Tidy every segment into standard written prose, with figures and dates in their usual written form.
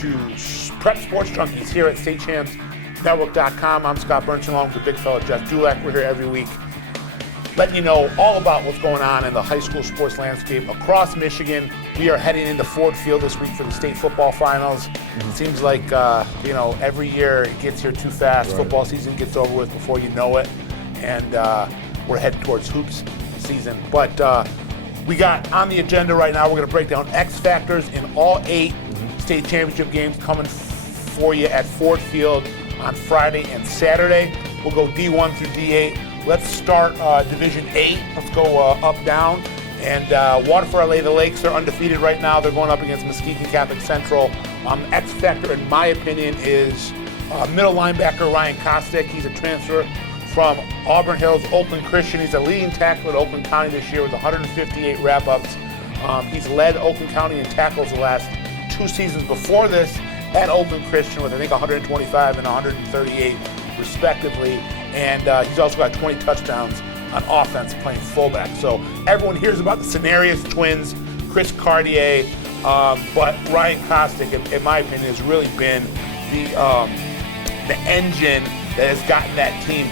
to Prep Sports Junkies here at StateChampsNetwork.com. I'm Scott Bernstein along with the big fella Jeff Dulac. We're here every week letting you know all about what's going on in the high school sports landscape across Michigan. We are heading into Ford Field this week for the state football finals. It seems like, every year it gets here too fast. Right. Football season gets over with before you know it. And we're heading towards hoops season. But we got on the agenda right now, we're going to break down X factors in all 8 state championship games coming for you at Ford Field on Friday and Saturday. We'll go D1 through D8. Let's start Division 8. Let's go up, down. And Waterford LA, the Lakes are undefeated right now. They're going up against Muskegon Catholic Central. X factor, in my opinion, is middle linebacker Ryan Kostick. He's a transfer from Auburn Hills, Oakland Christian. He's a leading tackler at Oakland County this year with 158 wrap-ups. He's led Oakland County in tackles the last 2 seasons before this at Oakland Christian with, I think, 125 and 138 respectively. And he's also got 20 touchdowns on offense playing fullback. So everyone hears about the Cenarius twins, Chris Cartier, but Ryan Kostick, in my opinion, has really been the engine that has gotten that team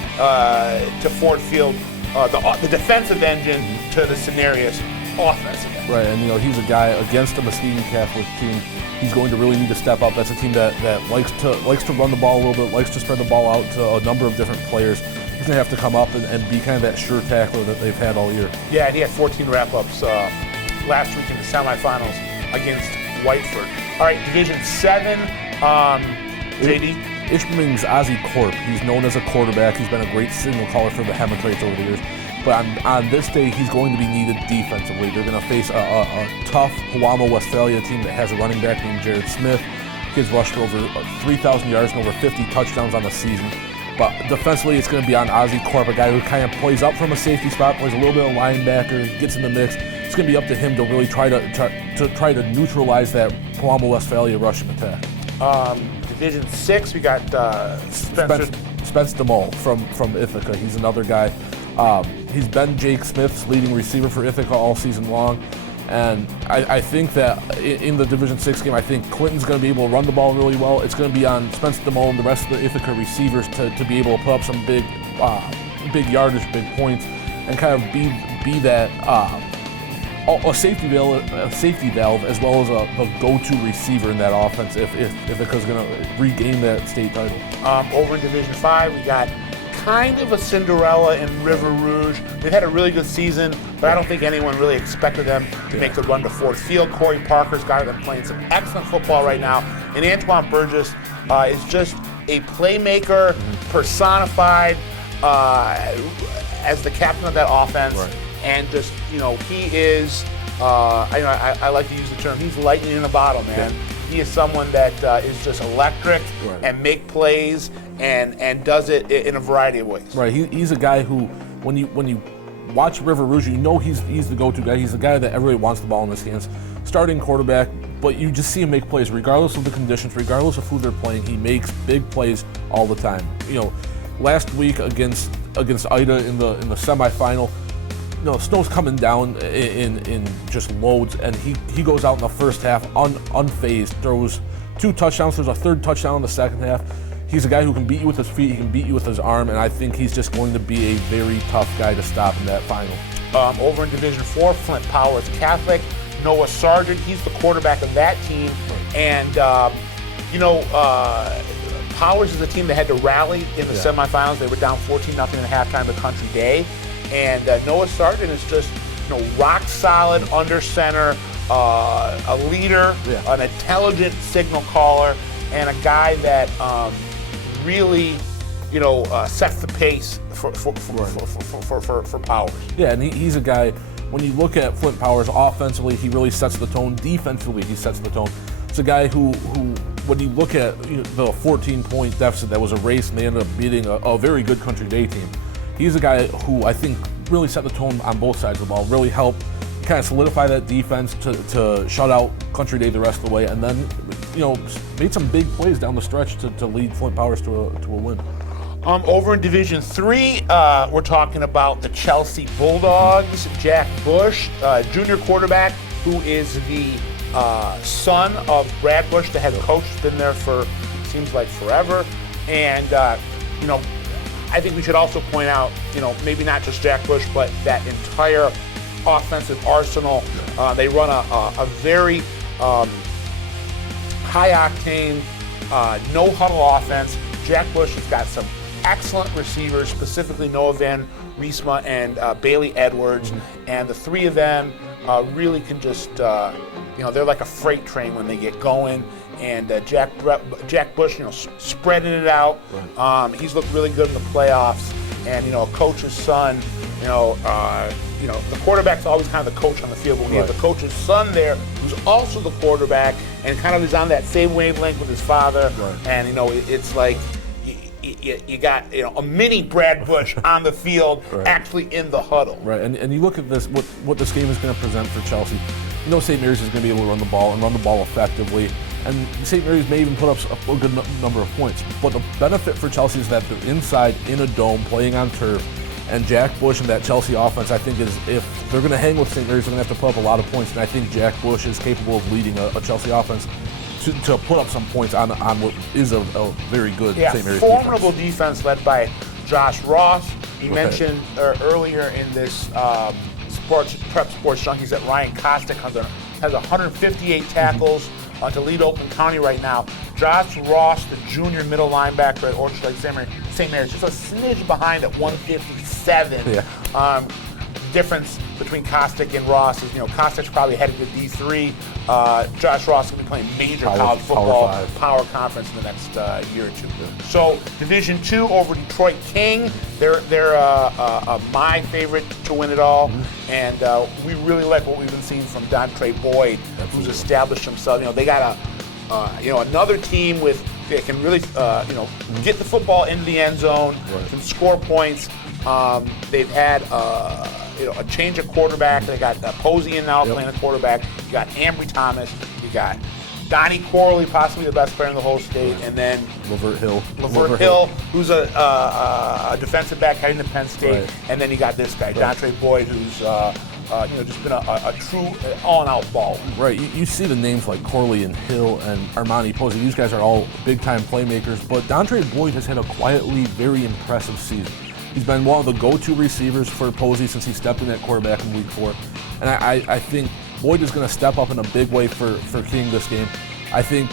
to Ford Field, the defensive engine to the Cenarius offensive engine. Right, and he's a guy against the Muskegon Catholic team. He's going to really need to step up. That's a team that likes to run the ball a little bit, likes to spread the ball out to a number of different players. He's going to have to come up and be kind of that sure tackler that they've had all year. Yeah, and he had 14 wrap-ups last week in the semifinals against Whiteford. All right, Division 7, JD. Ishpeming's Ozzie Corp. He's known as a quarterback. He's been a great signal caller for the Hemocrates over the years. But on this day, he's going to be needed defensively. They're going to face a tough Huamo Westphalia team that has a running back named Jared Smith. He's rushed for over 3,000 yards and over 50 touchdowns on the season. But defensively, it's going to be on Ozzie Corp, a guy who kind of plays up from a safety spot, plays a little bit of linebacker, gets in the mix. It's going to be up to him to really try to neutralize that Huamo Westphalia rushing attack. Division 6, we got Spence DeMol from Ithaca. He's another guy. He's been Jake Smith's leading receiver for Ithaca all season long. And I think that in the Division 6 game, I think Clinton's going to be able to run the ball really well. It's going to be on Spence DeMol and the rest of the Ithaca receivers to be able to put up some big yardage, big points, and kind of be that a safety valve as well as a go-to receiver in that offense if Ithaca's going to regain that state title. Over in Division 5, we got kind of a Cinderella in River Rouge. They've had a really good season, but I don't think anyone really expected them to make the run to Ford Field. Corey Parker's got them playing some excellent football right now, and Antoine Burgess is just a playmaker personified as the captain of that offense. Right. And just, he is, I like to use the term, he's lightning in a bottle, man. Yeah. He is someone that is just electric and make plays and does it in a variety of ways. Right, he's a guy who, when you watch River Rouge, he's the go-to guy. He's the guy that everybody wants the ball in his hands. Starting quarterback, but you just see him make plays regardless of the conditions, regardless of who they're playing. He makes big plays all the time. Last week against Ida in the semifinal, snow's coming down in just loads, and he goes out in the first half unfazed, throws 2 touchdowns, throws a 3rd touchdown in the second half. He's a guy who can beat you with his feet, he can beat you with his arm, and I think he's just going to be a very tough guy to stop in that final. Over in Division 4, Flint Powers Catholic, Noah Sargent, he's the quarterback of that team, and Powers is a team that had to rally in the semifinals. They were down 14-0 at halftime the country day. And Noah Sargent is just, rock solid under center, a leader, an intelligent signal caller, and a guy that really, sets the pace for Powers. Yeah, and he's a guy. When you look at Flint Powers offensively, he really sets the tone. Defensively, he sets the tone. It's a guy who when you look at the 14-point deficit that was erased and they ended up beating a very good Country Day team. He's a guy who I think really set the tone on both sides of the ball, really helped kind of solidify that defense to shut out Country Day the rest of the way, and then made some big plays down the stretch to lead Flint Powers to a win. Over in Division 3, we're talking about the Chelsea Bulldogs. Jack Bush, junior quarterback, who is the son of Brad Bush, the head coach, has been there for seems like forever. And I think we should also point out, maybe not just Jack Bush, but that entire offensive arsenal. They run a very high-octane, no-huddle offense. Jack Bush has got some excellent receivers, specifically Noah Van Riesma and Bailey Edwards, and the three of them really can just, they're like a freight train when they get going. And Jack Bush, spreading it out. He's looked really good in the playoffs. And a coach's son, the quarterback's always kind of the coach on the field, but when you have the coach's son there, who's also the quarterback, and kind of is on that same wavelength with his father. And it's like you got a mini Brad Bush on the field, actually in the huddle. Right, and you look at this, what this game is going to present for Chelsea. St. Mary's is going to be able to run the ball and run the ball effectively. And St. Mary's may even put up a good number of points. But the benefit for Chelsea is that they're inside in a dome, playing on turf. And Jack Bush and that Chelsea offense, I think, is if they're going to hang with St. Mary's, they're going to have to put up a lot of points. And I think Jack Bush is capable of leading a Chelsea offense to put up some points on what is a very good St. Mary's formidable defense led by Josh Ross. You mentioned earlier in this Sports Junkies that Ryan Kostick has 158 tackles to lead Oakland County right now. Josh Ross, the junior middle linebacker at Orchard Lake St. Mary's, just a smidge behind at 157. Difference between Kostick and Ross is, Kostick's probably headed to D3. Josh Ross will be playing major college football, power conference in the next year or two. So Division II over Detroit King. They're my favorite to win it all, and we really like what we've been seeing from Dontre Boyd, who's established himself. They got another team that can really get the football into the end zone, can score points. They've had a change of quarterback. They got Posey in now playing a quarterback. You got Ambry Thomas. You got Donnie Corley, possibly the best player in the whole state, and then Lavert Hill, who's a defensive back heading to Penn State, and then you got this guy, Dontre Boyd, who's just been a true all-out baller. Right. You see the names like Corley and Hill and Armani Posey. These guys are all big-time playmakers, but Dontre Boyd has had a quietly very impressive season. He's been one of the go-to receivers for Posey since he stepped in at quarterback in Week 4. And I think Boyd is going to step up in a big way for King this game. I think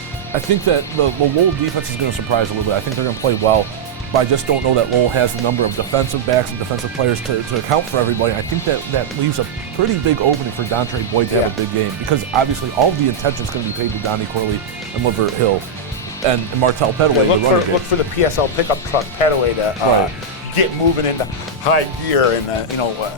that the Lowell defense is going to surprise a little bit. I think they're going to play well, but I just don't know that Lowell has the number of defensive backs and defensive players to account for everybody. I think that leaves a pretty big opening for Dontre Boyd to have a big game, because obviously all of the attention is going to be paid to Donnie Corley and Lavert Hill and Martell Petaway. Look for the PSL pickup truck Petaway to get moving into high gear, and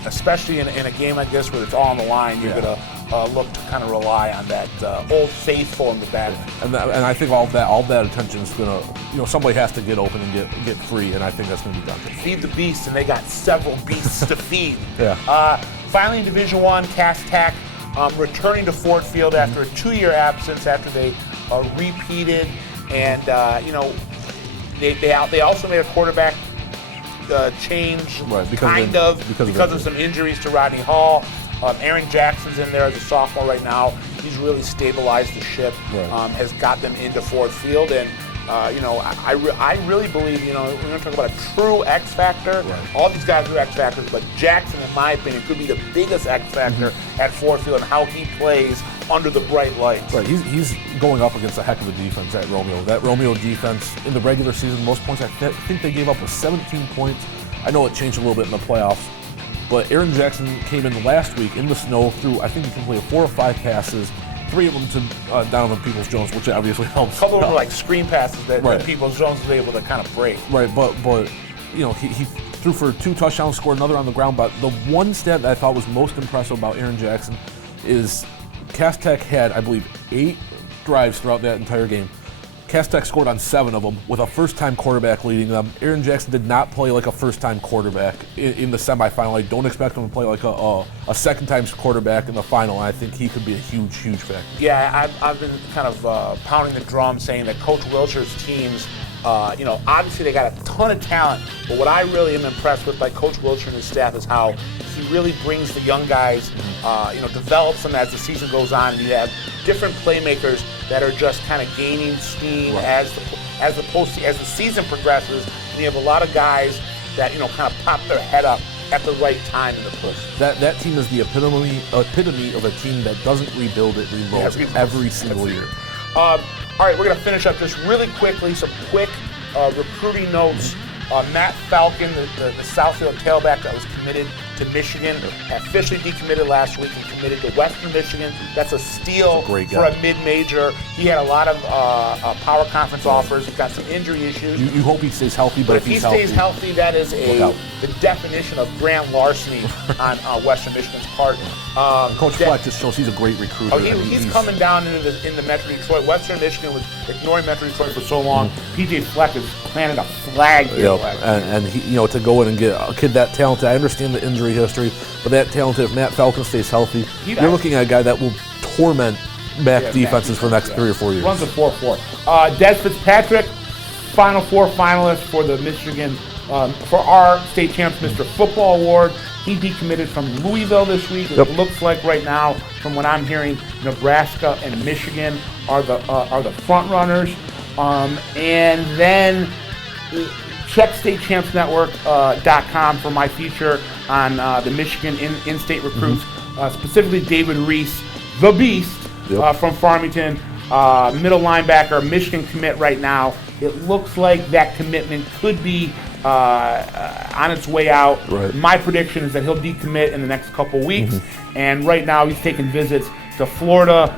especially in a game like this where it's all on the line, you're gonna look to kind of rely on that old faithful in the back. And I think all that attention is gonna, somebody has to get open and get free, and I think that's gonna be done. Feed the beast, and they got several beasts to feed. Yeah. Finally, in Division I, Cass Tech returning to Ford Field after a 2-year absence after they repeated, and they also made a quarterback change, because of some injuries to Rodney Hall. Aaron Jackson's in there as a sophomore right now. He's really stabilized the ship, has got them into Ford Field, and I really believe, we're going to talk about a true X factor. All these guys are X factors, but Jackson, in my opinion, could be the biggest X factor at Ford Field, and how he plays under the bright lights. Right, he's going up against a heck of a defense at Romeo. That Romeo defense in the regular season, most points, I think they gave up was 17 points. I know it changed a little bit in the playoffs, but Aaron Jackson came in last week in the snow through, I think he completed 4 or 5 passes, 3 of them to Donovan Peoples-Jones, which obviously helps. A couple of them were like screen passes that Peoples-Jones was able to kind of break. Right, but he threw for 2 touchdowns, scored another on the ground. But the one stat that I thought was most impressive about Aaron Jackson is Cass Tech had, I believe, 8 drives throughout that entire game. Cass Tech scored on 7 of them with a first-time quarterback leading them. Aaron Jackson did not play like a first-time quarterback in the semifinal. I don't expect him to play like a second-time quarterback in the final, and I think he could be a huge, huge factor. Yeah, I've been kind of pounding the drum saying that Coach Wilshire's teams Obviously they got a ton of talent, but what I really am impressed with by Coach Wilcher and his staff is how he really brings the young guys, develops them as the season goes on, and you have different playmakers that are just kind of gaining steam as the season progresses, and you have a lot of guys that kind of pop their head up at the right time in the push. That team is the epitome of a team that doesn't rebuild, it reloads every single year. All right, we're going to finish up just really quickly, some quick recruiting notes. Matt Falcon, the Southfield tailback that was committed to Michigan, officially decommitted last week and committed to Western Michigan. That's a steal for a mid-major. He had a lot of power conference offers. He's got some injury issues. You hope he stays healthy, but if he stays healthy, that is the definition of grand larceny on Western Michigan's part. Coach Fleck just shows he's a great recruiter. Oh, he's coming down into Metro Detroit. Western Michigan was ignoring Metro Detroit for so long. PJ Fleck has planted a flag here. And he, to go in and get a kid that talented. I understand the injury history, but that talented, if Matt Falcon stays healthy, you're looking at a guy that will torment back defenses for the next 3 or 4 years. Runs a 4.4. Des Fitzpatrick, Final Four finalist for the Michigan, for our state champs Mr. Football Award. He decommitted from Louisville this week. It looks like right now, from what I'm hearing, Nebraska and Michigan are the front runners. And then check StateChampsNetwork.com for my feature on the Michigan in-state recruits, specifically David Reese, the Beast, from Farmington, middle linebacker, Michigan commit right now. It looks like that commitment could be on its way out. Right. My prediction is that he'll decommit in the next couple weeks, and right now he's taking visits to Florida,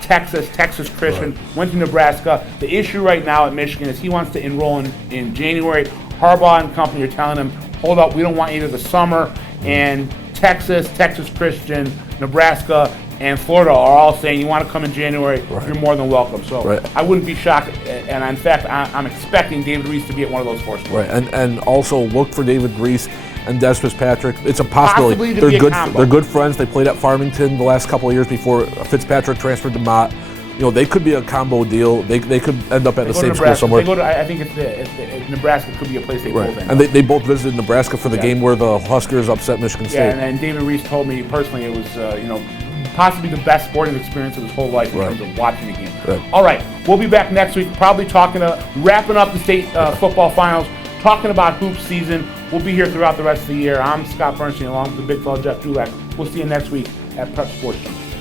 Texas Christian, went to Nebraska. The issue right now at Michigan is he wants to enroll in January. Harbaugh and company are telling him, hold up, we don't want you to the summer. And Texas Christian, Nebraska, and Florida are all saying you want to come in January, you're more than welcome. So I wouldn't be shocked, and in fact, I'm expecting David Reese to be at one of those 4 schools. Right, and also look for David Reese and Des Fitzpatrick. It's a possibility. They're good friends. They played at Farmington the last couple of years before Fitzpatrick transferred to Mott. They could be a combo deal. They could end up at the same school somewhere. I think it's Nebraska could be a place they both end up. And they both visited Nebraska for the game where the Huskers upset Michigan State. Yeah, and David Reese told me personally it was possibly the best sporting experience of his whole life in terms of watching a game. All right, we'll be back next week, probably wrapping up the state football finals, talking about hoop season. We'll be here throughout the rest of the year. I'm Scott Bernstein along with the big fella Jeff Dulac. We'll see you next week at Prep Sports Junkies.